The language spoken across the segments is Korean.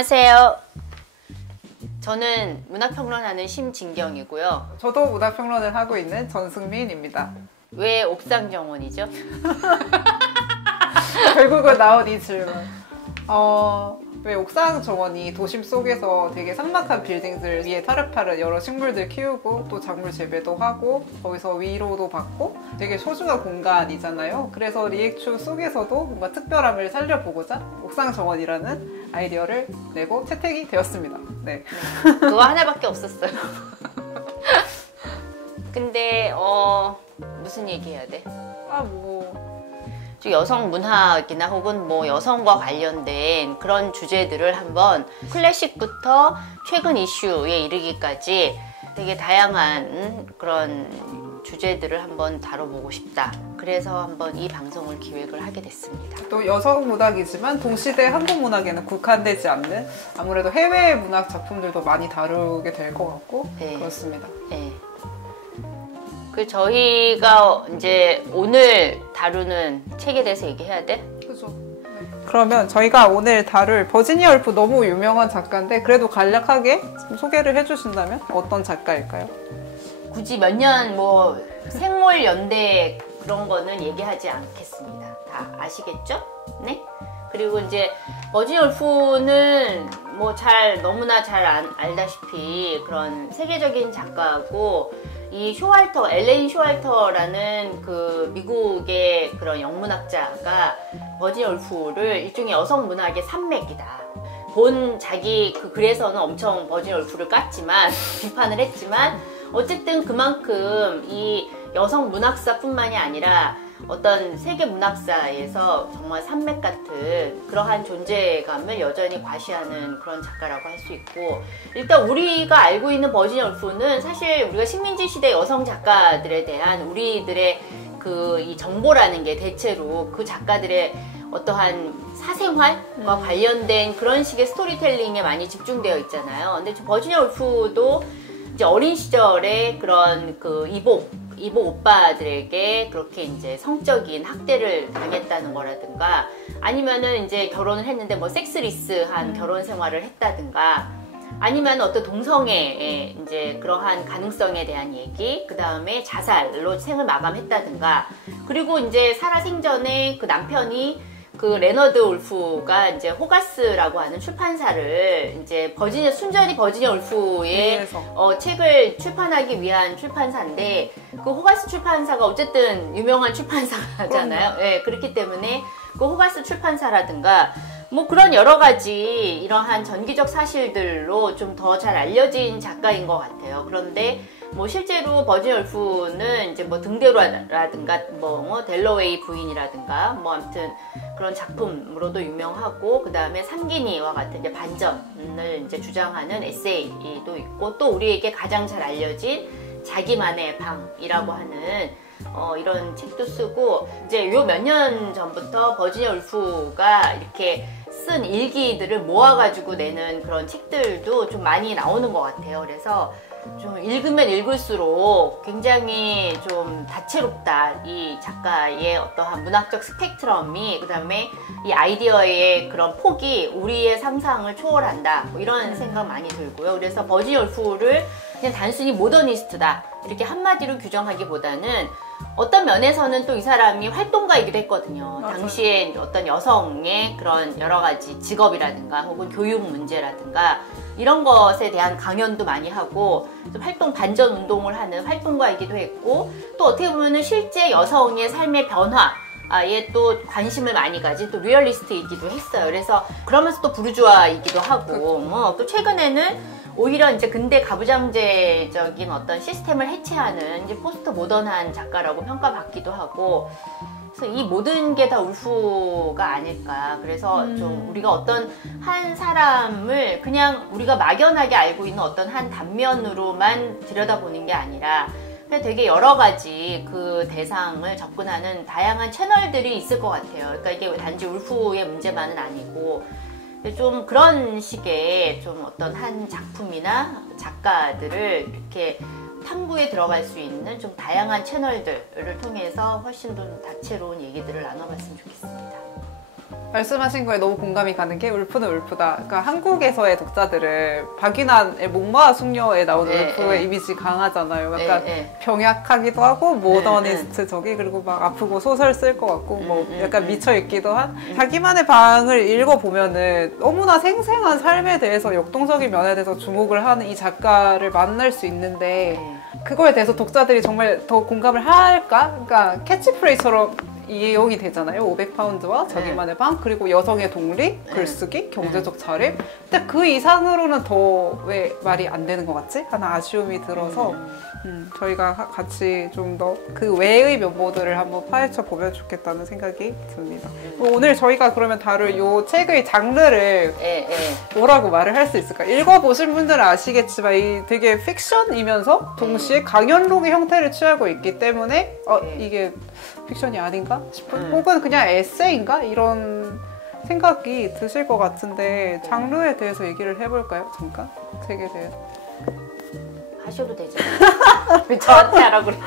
안녕하세요. 저는 문화평론하는 심진경이고요. 저도 문화평론을 하고 있는 전승민입니다. 왜 옥상 정원이죠? 결국은 나온 이 질문. 왜 옥상 정원이 도심 속에서 되게 삭막한 빌딩들 위에 타르타르 여러 식물들 키우고 또 작물 재배도 하고 거기서 위로도 받고 되게 소중한 공간이잖아요. 그래서 리액추 속에서도 뭔가 특별함을 살려보고자 옥상 정원이라는 아이디어를 내고 채택이 되었습니다. 네. 그거 하나밖에 없었어요. 근데 무슨 얘기해야 돼? 여성 문학이나 혹은 뭐 여성과 관련된 그런 주제들을 한번 클래식부터 최근 이슈에 이르기까지 되게 다양한 그런 주제들을 한번 다뤄보고 싶다. 그래서 한번 이 방송을 기획을 하게 됐습니다. 또 여성 문학이지만 동시대 한국 문학에는 국한되지 않는 아무래도 해외 문학 작품들도 많이 다루게 될 것 같고 네. 그렇습니다. 네. 저희가 이제 오늘 다루는 책에 대해서 얘기해야 돼? 그죠. 네. 그러면 저희가 오늘 다룰 버지니아 울프 너무 유명한 작가인데 그래도 간략하게 좀 소개를 해주신다면 어떤 작가일까요? 굳이 몇 년 뭐 생물 연대 그런 거는 얘기하지 않겠습니다. 다 아시겠죠? 네? 그리고 이제 버지니아 울프는 뭐 너무나 잘 알다시피 그런 세계적인 작가고 이 쇼왈터, 엘레인 쇼왈터라는 그 미국의 그런 영문학자가 버지니아 울프를 일종의 여성 문학의 산맥이다. 자기 그 글에서는 엄청 버지니아 울프를 깠지만, 비판을 했지만, 어쨌든 그만큼 이 여성 문학사뿐만이 아니라 어떤 세계 문학사에서 정말 산맥 같은 그러한 존재감을 여전히 과시하는 그런 작가라고 할 수 있고, 일단 우리가 알고 있는 버지니아 울프는 사실 우리가 식민지 시대 여성 작가들에 대한 우리들의 이 정보라는 게 대체로 그 작가들의 어떠한 사생활과 관련된 그런 식의 스토리텔링에 많이 집중되어 있잖아요. 근데 버지니아 울프도 이제 어린 시절에 그런 이복 오빠들에게 그렇게 이제 성적인 학대를 당했다는 거라든가 아니면은 이제 결혼을 했는데 뭐 섹스리스한 결혼 생활을 했다든가 아니면 어떤 동성애의 이제 그러한 가능성에 대한 얘기, 그 다음에 자살로 생을 마감했다든가 그리고 이제 살아생전에 그 남편이 그 레너드 울프가 이제 호가스라고 하는 출판사를 이제 순전히 버지니아 울프의 책을 출판하기 위한 출판사인데 그 호가스 출판사가 어쨌든 유명한 출판사잖아요. 네, 그렇기 때문에 그 호가스 출판사라든가 뭐 그런 여러 가지 이러한 전기적 사실들로 좀 더 잘 알려진 작가인 것 같아요. 그런데 뭐 실제로 버지니아 울프는 이제 뭐 등대로라든가 뭐 델러웨이 부인이라든가 뭐 아무튼 그런 작품으로도 유명하고 그 다음에 상기니와 같은 이제 반전을 이제 주장하는 에세이도 있고 또 우리에게 가장 잘 알려진 자기만의 방이라고 하는 이런 책도 쓰고 이제 요 몇 년 전부터 버지니아 울프가 이렇게 쓴 일기들을 모아가지고 내는 그런 책들도 좀 많이 나오는 것 같아요. 그래서 좀 읽으면 읽을수록 굉장히 좀 다채롭다. 이 작가의 어떠한 문학적 스펙트럼이, 그 다음에 이 아이디어의 그런 폭이 우리의 상상을 초월한다. 뭐 이런 생각 많이 들고요. 그래서 버지니아 울프를 그냥 단순히 모더니스트다. 이렇게 한마디로 규정하기보다는 어떤 면에서는 또 이 사람이 활동가이기도 했거든요. 맞아요. 당시에 어떤 여성의 그런 여러 가지 직업이라든가 혹은 교육 문제라든가 이런 것에 대한 강연도 많이 하고 좀 반전 운동을 하는 활동가이기도 했고 또 어떻게 보면은 실제 여성의 삶의 변화에 또 관심을 많이 가진 또 리얼리스트이기도 했어요. 그래서 그러면서 또 부르주아이기도 하고 또 최근에는 오히려 이제 근대 가부장제적인 어떤 시스템을 해체하는 이제 포스트 모던한 작가라고 평가받기도 하고 그래서 이 모든 게 다 울프가 아닐까. 그래서 좀 우리가 어떤 한 사람을 그냥 우리가 막연하게 알고 있는 어떤 한 단면으로만 들여다보는 게 아니라 그냥 되게 여러 가지 그 대상을 접근하는 다양한 채널들이 있을 것 같아요. 그러니까 이게 단지 울프의 문제만은 아니고 좀 그런 식의 좀 어떤 한 작품이나 작가들을 이렇게 탐구에 들어갈 수 있는 좀 다양한 채널들을 통해서 훨씬 더 다채로운 얘기들을 나눠봤으면 좋겠습니다. 말씀하신 거에 너무 공감이 가는 게 울프는 울프다. 그러니까 한국에서의 독자들은 박인환의 목마와 숙녀에 나오는 울프의 이미지 강하잖아요. 약간 병약하기도 하고 모더니스트적이 그리고 막 아프고 소설 쓸 것 같고 뭐 약간 미쳐 있기도 한 자기만의 방을 읽어보면은 너무나 생생한 삶에 대해서 역동적인 면에 대해서 주목을 하는 이 작가를 만날 수 있는데 그거에 대해서 독자들이 정말 더 공감을 할까? 그러니까 캐치프레이즈처럼 이용이 되잖아요. 500파운드와 자기만의 방, 그리고 여성의 독립, 글쓰기, 경제적 자립. 근데 그 이상으로는 더 왜 말이 안 되는 것 같지? 하는 아쉬움이 들어서 저희가 같이 좀 더 그 외의 면모들을 한번 파헤쳐 보면 좋겠다는 생각이 듭니다. 오늘 저희가 그러면 다룰 이 책의 장르를 뭐라고 말을 할 수 있을까? 읽어보신 분들은 아시겠지만 이 되게 픽션이면서 동시에 강연록의 형태를 취하고 있기 때문에 이게 픽션이 아닌가 싶은 혹은 그냥 에세이인가 이런 생각이 드실 것 같은데 장르에 대해서 얘기를 해볼까요? 잠깐 책에 대해서 하셔도 되잖아요. 왜 저한테 하라고 그래요?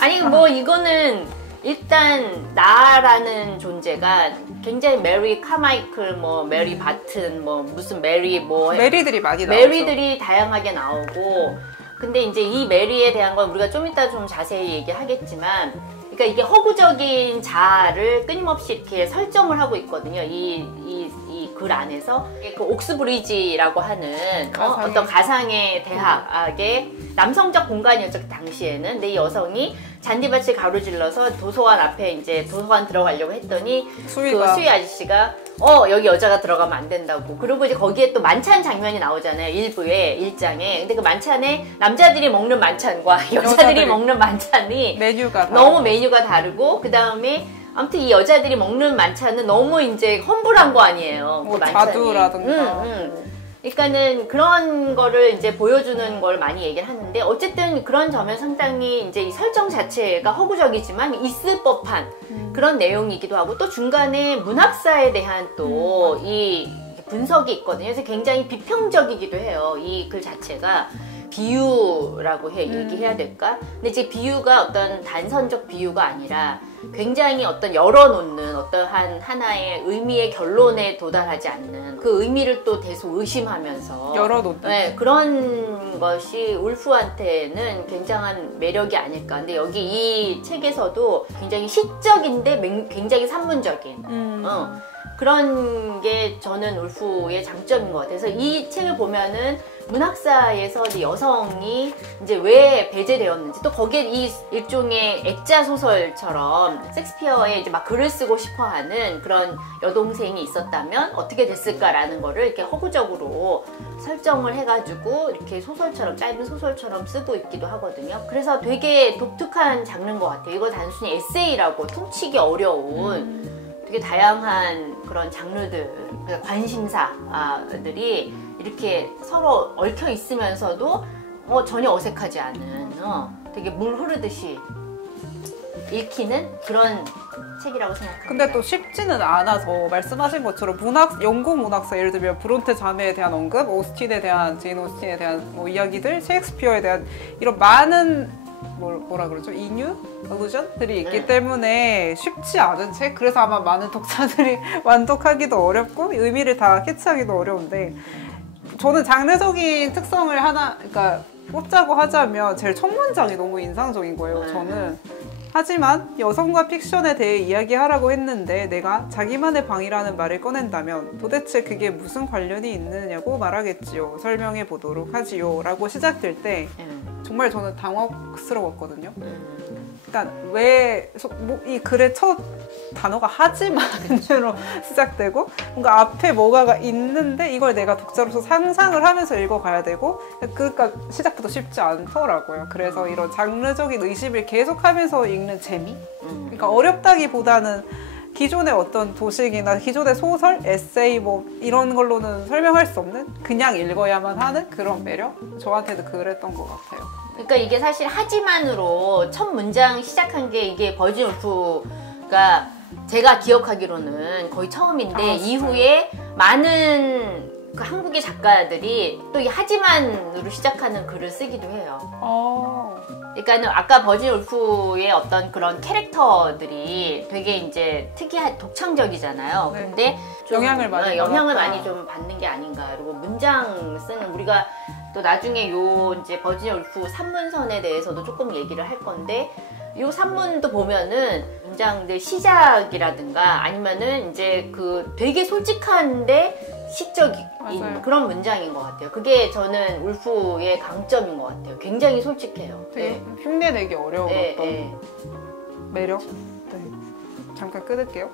아니 뭐 이거는 일단 나라는 존재가 굉장히 메리 카마이클, 뭐 메리 바튼, 뭐 무슨 메리 뭐 메리들이 많이 나오죠. 메리들이 다양하게 나오고 근데 이제 이 메리에 대한 건 우리가 좀 이따 좀 자세히 얘기하겠지만 그러니까 이게 허구적인 자아를 끊임없이 이렇게 설정을 하고 있거든요. 이 글 안에서 그 옥스브리지라고 하는 어떤 가상의 대학의 남성적 공간이었죠 그 당시에는. 근데 이 여성이 잔디밭을 가로질러서 도서관 앞에 이제 도서관 들어가려고 했더니 그 수위 아저씨가 여기 여자가 들어가면 안 된다고. 그리고 이제 거기에 또 만찬 장면이 나오잖아요. 일부에 1장에. 근데 그 만찬에 남자들이 먹는 만찬과 여자들이 먹는 만찬이 너무 메뉴가 다르고 그 다음에 아무튼 이 여자들이 먹는 만찬은 너무 이제 험불한 거 아니에요. 뭐 자두라든가. 그러니까는 그런 거를 이제 보여주는 걸 많이 얘기를 하는데 어쨌든 그런 점은 상당히 이제 이 설정 자체가 허구적이지만 있을 법한 그런 내용이기도 하고 또 중간에 문학사에 대한 또 이 분석이 있거든요. 그래서 굉장히 비평적이기도 해요. 이 글 자체가. 비유라고 얘기해야 될까? 근데 이제 비유가 어떤 단선적 비유가 아니라 굉장히 어떤 열어놓는 어떠한 하나의 의미의 결론에 도달하지 않는 그 의미를 또 계속 의심하면서 열어놓는 그런 것이 울프한테는 굉장한 매력이 아닐까. 근데 여기 이 책에서도 굉장히 시적인데 굉장히 산문적인 그런 게 저는 울프의 장점인 것 같아요. 그래서 이 책을 보면은 문학사에서 이제 여성이 이제 왜 배제되었는지 또 거기에 이 일종의 액자 소설처럼 섹스피어에 이제 막 글을 쓰고 싶어 하는 그런 여동생이 있었다면 어떻게 됐을까라는 거를 이렇게 허구적으로 설정을 해가지고 이렇게 소설처럼 짧은 소설처럼 쓰고 있기도 하거든요. 그래서 되게 독특한 장르인 것 같아요. 이거 단순히 에세이라고 퉁치기 어려운 되게 다양한 그런 장르들, 관심사들이 이렇게 서로 얽혀 있으면서도 전혀 어색하지 않은 되게 물 흐르듯이 읽히는 그런 책이라고 생각합니다. 근데 또 쉽지는 않아서 말씀하신 것처럼 영국 문학사 예를 들면 브론테 자매에 대한 언급, 오스틴에 대한 제인 오스틴에 대한 뭐 이야기들, 셰익스피어에 대한 이런 많은 뭐라 그러죠? 인유? 알루전들이 있기 때문에 쉽지 않은 책. 그래서 아마 많은 독자들이 완독하기도 어렵고 의미를 다 캐치하기도 어려운데 저는 장르적인 특성을 그러니까 뽑자고 하자면 제일 첫 문장이 너무 인상적인 거예요. 저는 하지만 여성과 픽션에 대해 이야기하라고 했는데 내가 자기만의 방이라는 말을 꺼낸다면 도대체 그게 무슨 관련이 있느냐고 말하겠지요. 설명해 보도록 하지요. 라고 시작될 때 정말 저는 당혹스러웠거든요. 그러니까 왜 이 글의 첫 단어가 하지만으로 시작되고 뭔가 앞에 뭐가 있는데 이걸 내가 독자로서 상상을 하면서 읽어가야 되고 그러니까 시작부터 쉽지 않더라고요. 그래서 이런 장르적인 의심을 계속하면서 읽는 재미? 그러니까 어렵다기보다는 기존의 어떤 도식이나 기존의 소설, 에세이 뭐 이런 걸로는 설명할 수 없는 그냥 읽어야만 하는 그런 매력? 저한테도 그랬던 것 같아요. 그러니까 이게 사실 하지만으로 첫 문장 시작한 게 이게 버지니아 울프가 제가 기억하기로는 거의 처음인데 이후에 많은 그 한국의 작가들이 또 이 하지만으로 시작하는 글을 쓰기도 해요. 그러니까는 아까 버지니아 울프의 어떤 그런 캐릭터들이 되게 이제 특이한 독창적이잖아요. 네. 근데 좀 영향을 많이 영향을 받았다. 많이 좀 받는 게 아닌가. 그리고 문장 쓰는 우리가 또 나중에 요 이제 버지니아 울프 산문선에 대해서도 조금 얘기를 할 건데 요 산문도 보면은 문장들 시작이라든가 아니면은 이제 그 되게 솔직한데 시적인 맞아요. 그런 문장인 것 같아요. 그게 저는 울프의 강점인 것 같아요. 굉장히 솔직해요. 되게 흉내내기 어려운 네, 어떤 네. 매력? 네. 잠깐 끊을게요.